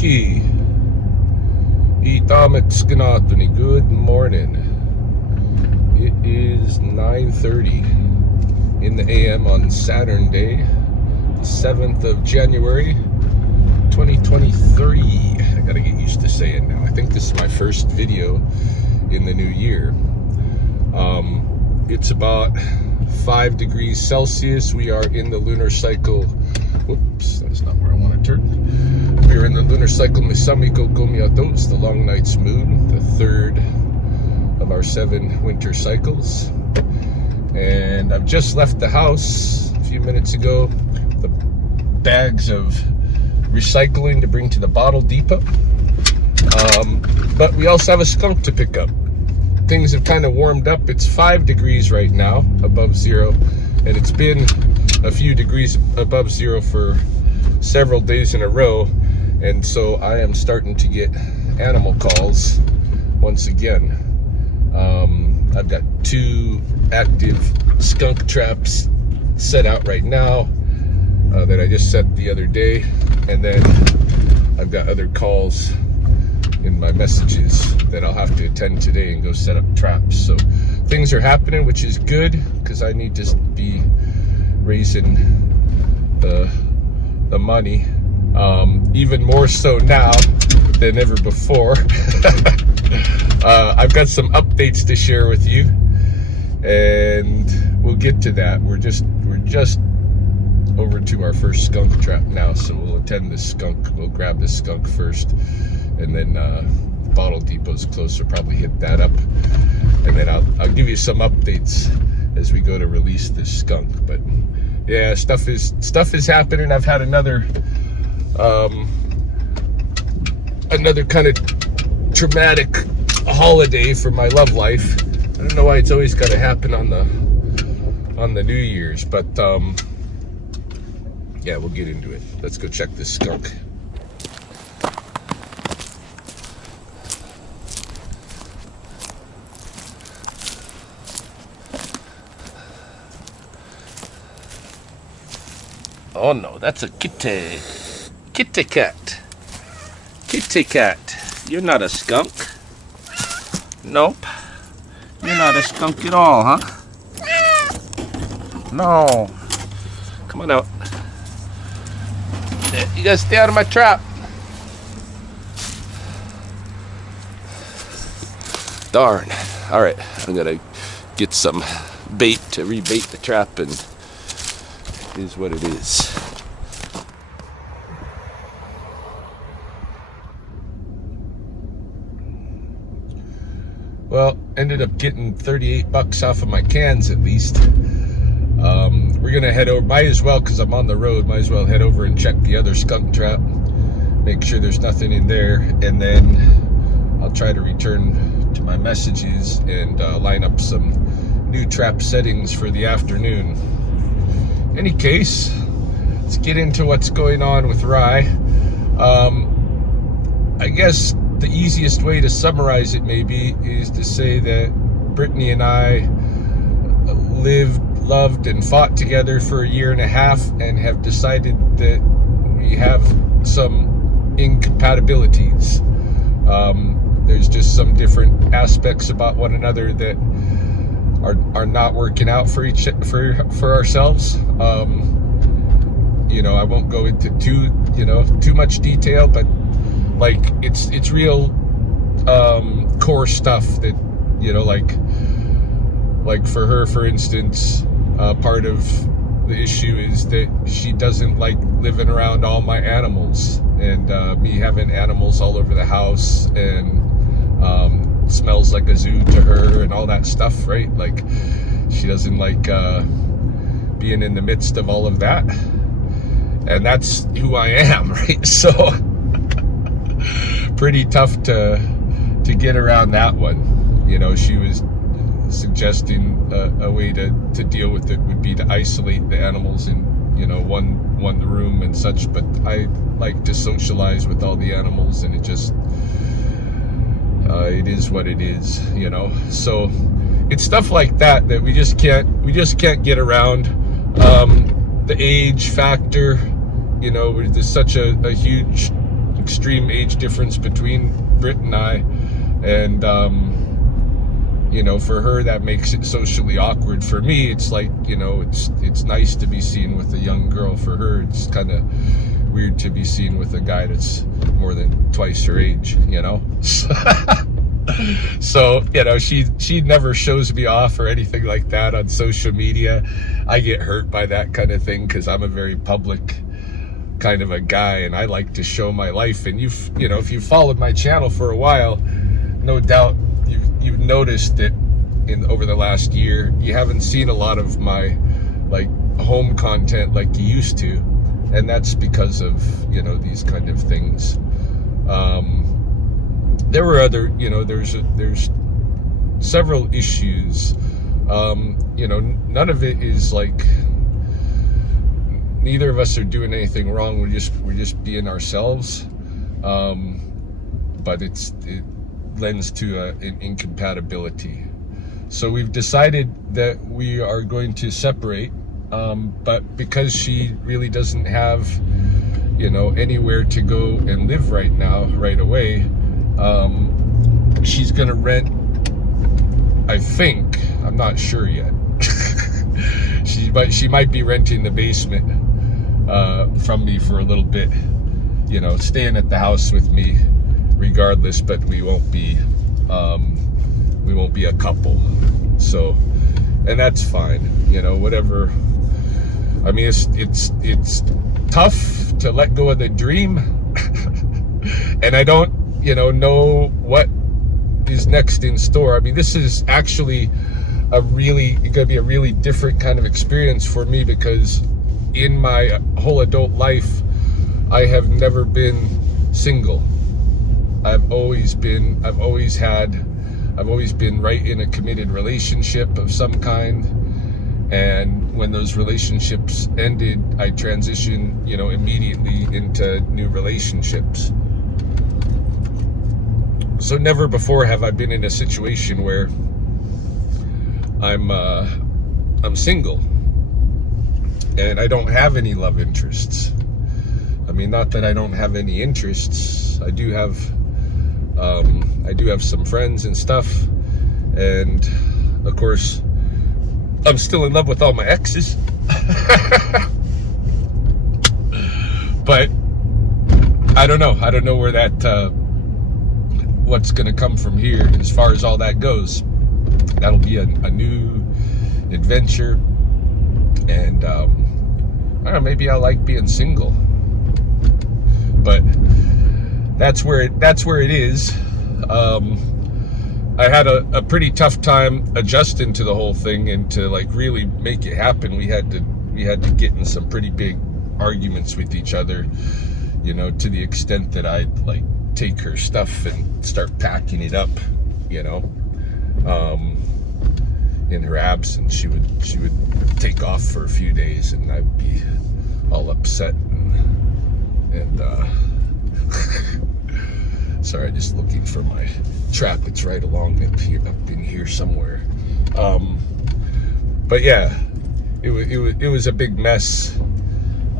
Skunky. Itamet Skanatuni. Good morning. It is 9:30 in the AM on Saturn Day, the 7th of January, 2023. I gotta get used to saying now. I think this is my first video in the new year. It's about 5 degrees Celsius. We are in the lunar cycle. Whoops, that's not where I want to turn. We are in the lunar cycle Misamiko Gomiatos, the long night's moon, the third of our 7 winter cycles. And I've just left the house a few minutes ago. The bags of recycling to bring to the bottle depot. But we also have a skunk to pick up. Things have kind of warmed up. It's 5 degrees right now above zero, and it's been a few degrees above zero for several days in a row, and so I am starting to get animal calls once again. I've got 2 active skunk traps set out right now that I just set the other day, and then I've got other calls in my messages that I'll have to attend today and go set up traps. So things are happening, which is good, because I need to be raising the money, even more so now than ever before. I've got some updates to share with you, and we'll get to that. We're just over to our first skunk trap now, so we'll attend the skunk. We'll grab the skunk first, and then Bottle Depot's closer, probably hit that up, and then I'll give you some updates as we go to release this skunk. But yeah, stuff is happening. I've had another kind of traumatic holiday for my love life. I don't know why it's always got to happen on the New Year's, but yeah, we'll get into it. Let's go check this skunk. Oh no, that's a kitty cat. Kitty cat. You're not a skunk. Nope. You're not a skunk at all, huh? No. Come on out. You gotta stay out of my trap. Darn. Alright, I'm gonna get some bait to rebait the trap, and it is what it is. Well, ended up getting 38 bucks off of my cans at least. We're gonna head over, might as well, because I'm on the road, might as well head over and check the other skunk trap, make sure there's nothing in there, and then I'll try to return to my messages and line up some new trap settings for the afternoon. Any case, let's get into what's going on with Rye. I guess the easiest way to summarize it maybe is to say that Brittany and I lived, loved, and fought together for 1.5 years, and have decided that we have some incompatibilities. There's just some different aspects about one another that are not working out for ourselves. You know, I won't go into too much detail, but like it's real core stuff that, you know, like for her, for instance, part of the issue is that she doesn't like living around all my animals, and me having animals all over the house, and smells like a zoo to her and all that stuff, right? Like, she doesn't like being in the midst of all of that, and that's who I am, right? So pretty tough to get around that one. You know, she was suggesting a way to deal with it would be to isolate the animals in, you know, one room and such, but I like to socialize with all the animals, and it just it is what it is, you know. So it's stuff like that we just can't get around. The age factor, you know, there's such a huge extreme age difference between Britt and I, and you know, for her that makes it socially awkward. For me, it's like, you know, it's nice to be seen with a young girl. For her, it's kind of weird to be seen with a guy that's more than twice her age, you know. So, you know, she never shows me off or anything like that on social media. I get hurt by that kind of thing because I'm a very public kind of a guy, and I like to show my life. And you know, if you followed my channel for a while, no doubt you've noticed that over the last year, you haven't seen a lot of my like home content like you used to, and that's because of, you know, these kind of things. There were other, you know, there's several issues. You know, none of it is like, neither of us are doing anything wrong. We're just being ourselves. But it lends to an incompatibility. So we've decided that we are going to separate. But because she really doesn't have, you know, anywhere to go and live right now, right away, she's gonna rent, I think, I'm not sure yet. she might be renting the basement from me for a little bit, you know, staying at the house with me regardless, but we won't be a couple. So, and that's fine, you know, whatever. I mean, it's tough to let go of the dream. And I don't, you know what is next in store. I mean, this is actually gonna be a really different kind of experience for me, because in my whole adult life, I have never been single. I've always been right in a committed relationship of some kind. And when those relationships ended, I transitioned, you know, immediately into new relationships. So never before have I been in a situation where I'm single and I don't have any love interests. I mean, not that I don't have any interests. I do have some friends and stuff, and of course, I'm still in love with all my exes. But I don't know where that what's gonna come from here as far as all that goes. That'll be a new adventure, and I don't know, maybe I like being single, but that's where it is. I had a pretty tough time adjusting to the whole thing, and to like really make it happen, we had to get in some pretty big arguments with each other, you know, to the extent that I'd like take her stuff and start packing it up, you know. In her absence, she would take off for a few days, and I'd be all upset and sorry, just looking for my trap. It's right along up in here somewhere. But yeah, it was a big mess.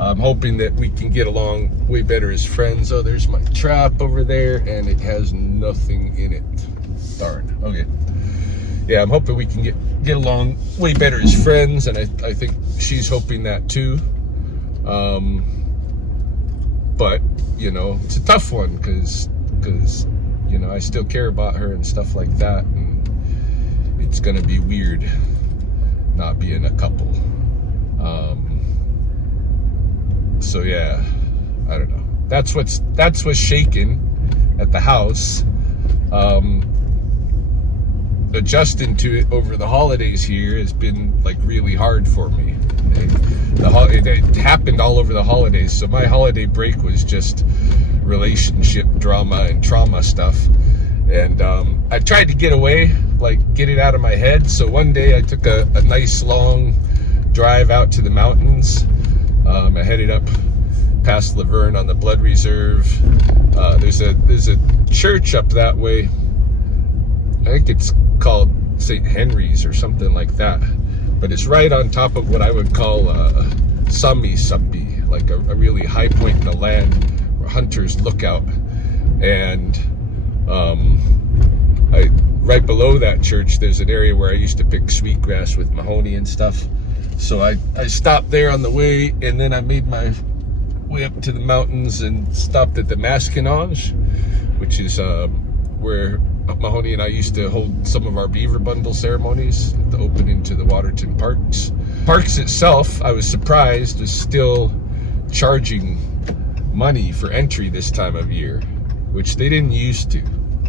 I'm hoping that we can get along way better as friends. Oh, there's my trap over there, and it has nothing in it. Darn. Okay. Yeah, I'm hoping we can get along way better as friends, and I think she's hoping that too. But, you know, it's a tough one because, you know, I still care about her and stuff like that, and it's gonna be weird not being a couple. So yeah, I don't know. That's what's shaking at the house. Adjusting to it over the holidays here has been like really hard for me. It happened all over the holidays, so my holiday break was just relationship drama and trauma stuff. And I tried to get away, like get it out of my head. So one day I took a nice long drive out to the mountains. I headed up past Laverne on the Blood Reserve. There's a church up that way. I think it's called St. Henry's or something like that. But it's right on top of what I would call Sami Sappi, like a really high point in the land, hunter's lookout, and right below that church there's an area where I used to pick sweetgrass with Mahoney and stuff. So I stopped there on the way, and then I made my way up to the mountains and stopped at the Maskinonge, which is where Mahoney and I used to hold some of our beaver bundle ceremonies at the opening to the Waterton Parks. Parks itself, I was surprised, is still charging money for entry this time of year, which they didn't used to.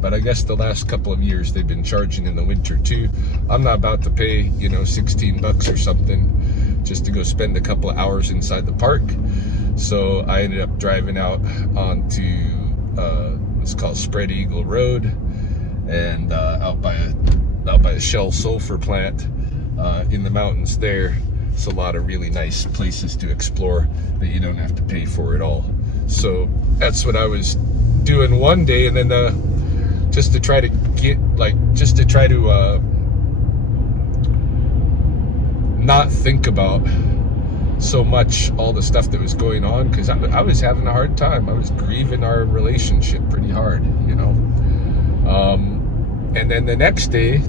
But I guess the last couple of years they've been charging in the winter too. I'm not about to pay, you know, $16 or something just to go spend a couple of hours inside the park. So I ended up driving out onto what's called Spread Eagle Road, and out by the Shell sulfur plant in the mountains there. It's a lot of really nice places to explore that you don't have to pay for at all. So that's what I was doing one day, and then just to try to not think about so much all the stuff that was going on, because I was having a hard time. I was grieving our relationship pretty hard, you know. And then the next day,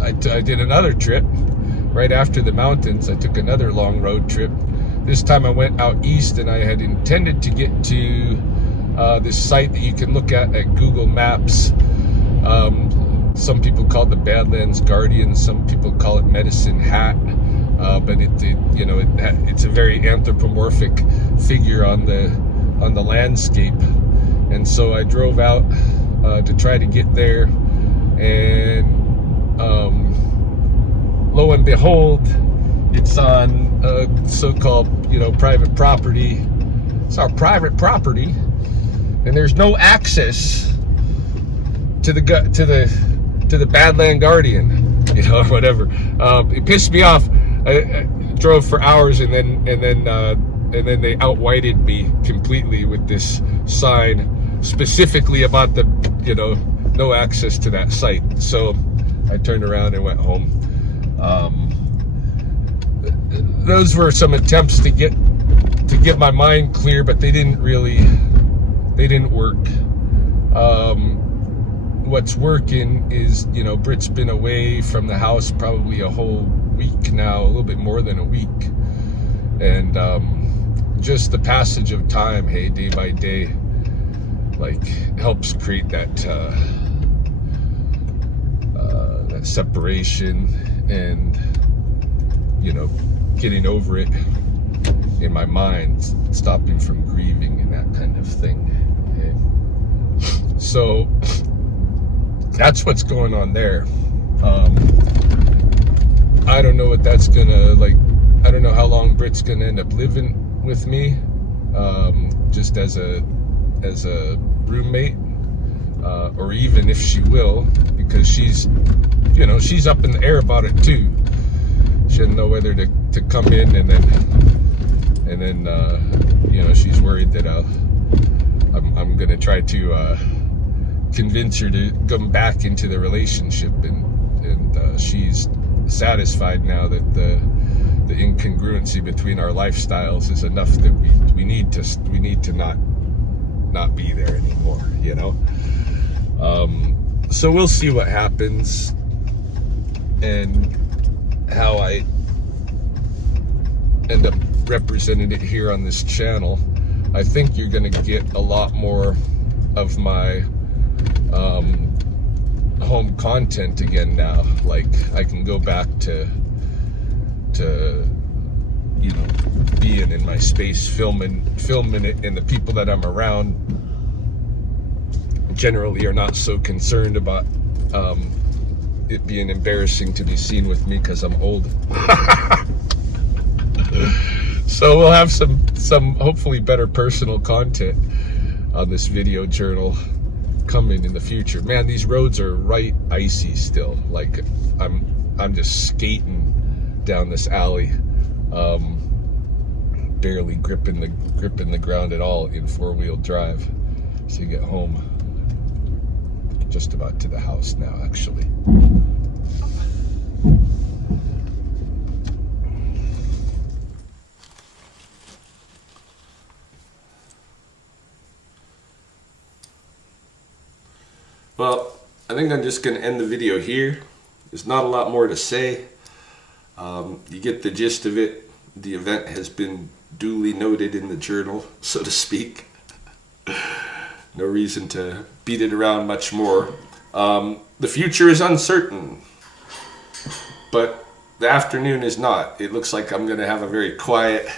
I did another trip. Right after the mountains, I took another long road trip. This time I went out east, and I had intended to get to this site that you can look at Google Maps. Some people call it the Badlands Guardian, some people call it Medicine Hat, but it's a very anthropomorphic figure on the landscape. And so I drove out to try to get there, and lo and behold, it's on so-called, private property. It's our private property, and there's no access to the Badland Guardian, or whatever. It pissed me off. I drove for hours, and then they out-whited me completely with this sign specifically about the no access to that site. So I turned around and went home. Those were some attempts to get my mind clear, but they didn't work. What's working is, Britt's been away from the house probably a whole week now, a little bit more than a week. And just the passage of time, day by day, helps create that that separation, and getting over it in my mind, stopping from grieving and that kind of thing. Okay? So that's what's going on there. I don't know what that's gonna I don't know how long Britt's gonna end up living with me, just as a roommate, or even if she will, because she's up in the air about it too. She doesn't know whether to come in, and then she's worried that I'm gonna try to convince her to come back into the relationship, and she's satisfied now that the incongruency between our lifestyles is enough that we need to not be there anymore, so we'll see what happens and how I end up representing it here on this channel. I think you're gonna get a lot more of my home content again now. I can go back to being in my space, filming it, and the people that I'm around generally are not so concerned about it being embarrassing to be seen with me because I'm old. So we'll have some hopefully better personal content on this video journal coming in the future. Man, these roads are right icy still. I'm just skating down this alley, barely gripping the ground at all in four-wheel drive. So you get home, just about to the house now, actually. Well, I think I'm just going to end the video here. There's not a lot more to say. You get the gist of it. The event has been duly noted in the journal, so to speak. No reason to beat it around much more. The future is uncertain, but the afternoon is not. It looks like I'm going to have a very quiet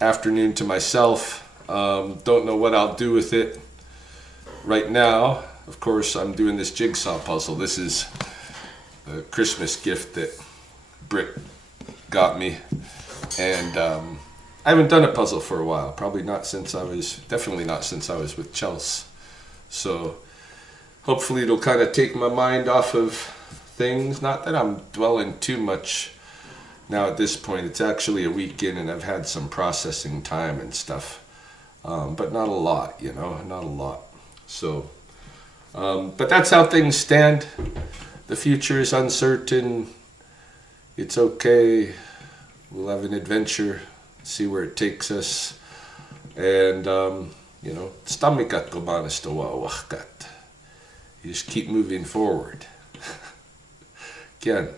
afternoon to myself. Don't know what I'll do with it right now. Of course, I'm doing this jigsaw puzzle. This is a Christmas gift that Britt got me, and I haven't done a puzzle for a while. Probably not since definitely not since I was with Chelsea. So hopefully it'll kind of take my mind off of things. Not that I'm dwelling too much now at this point. It's actually a weekend and I've had some processing time and stuff, but not a lot, you know, not a lot. So, but that's how things stand. The future is uncertain. It's okay. We'll have an adventure, see where it takes us. And, you know, stamikat ko manas to wawahkat. You just keep moving forward. Again.